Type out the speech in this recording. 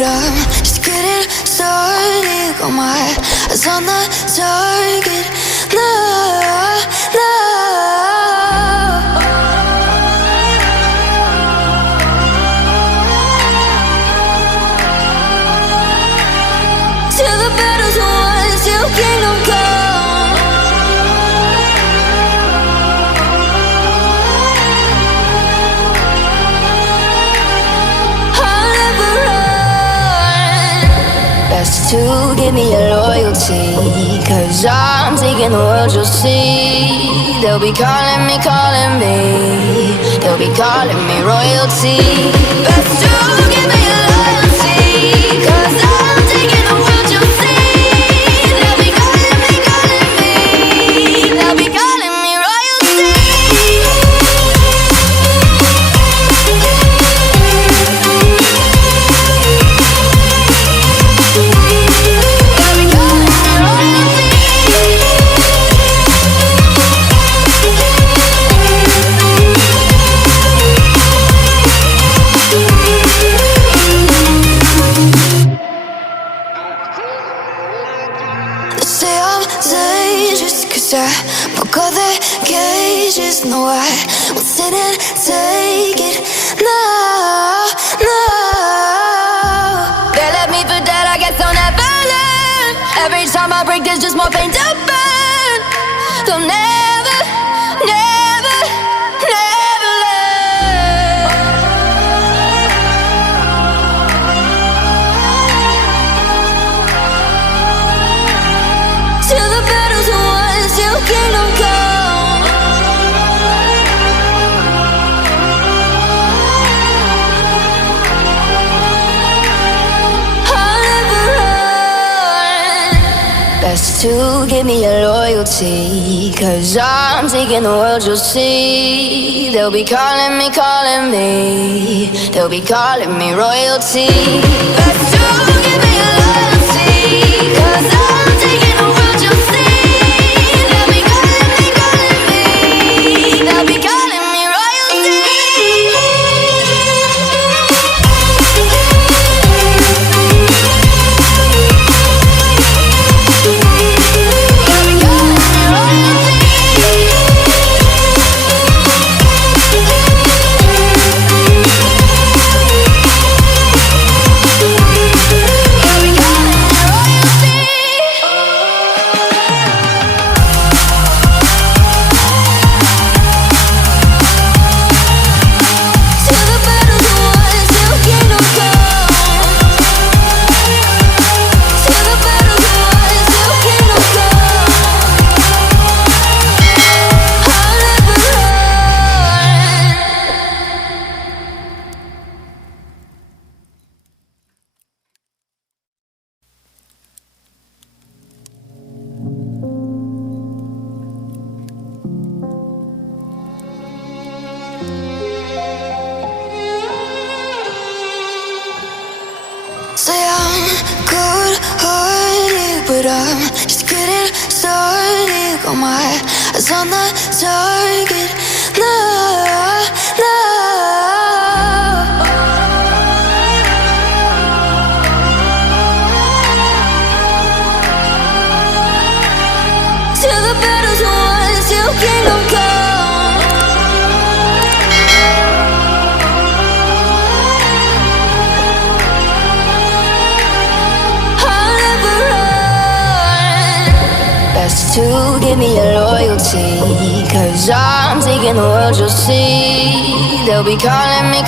but I'm just getting started. Got my eyes on the target. No, no. Till the battle's won, till kingdom come. I'll never run. Best to give me your loyalty, 'cause I'm taking the world, you'll see. They'll be calling me, they'll be calling me royalty. Best to give me your loyalty, 'cause I'm taking the world, you'll see. They'll be calling me, they'll be calling me royalty. They'll be calling me royalty. They say I'm dangerous 'cause I broke all their cages. No, I won't sit and take it. No, no. They left me for dead, I guess I'll never learn. Every time I break, there's just more pain to burn. They'll never, never, never learn. Till the battle's won, till kingdom come. I'll never run. Best to give me your loyalty, 'cause I'm taking the world, you'll see. They'll be calling me, they'll be calling me royalty. Best to give me your loyalty, 'cause I'm taking the world, you'll see. They'll be calling me, they'll be calling me royalty. They'll be calling me royalty. They'll be calling me royalty. Till the battle's won, till kingdom come. Till the battle's won, till kingdom come. I'll never run. Say I'm good-hearted, but I'm just getting started. Got my eyes on the target. No, no. Till the battle's won, till kingdom come. I'll never run. Best to give me your loyalty, 'cause I'm taking the world, you'll see. They'll be calling me,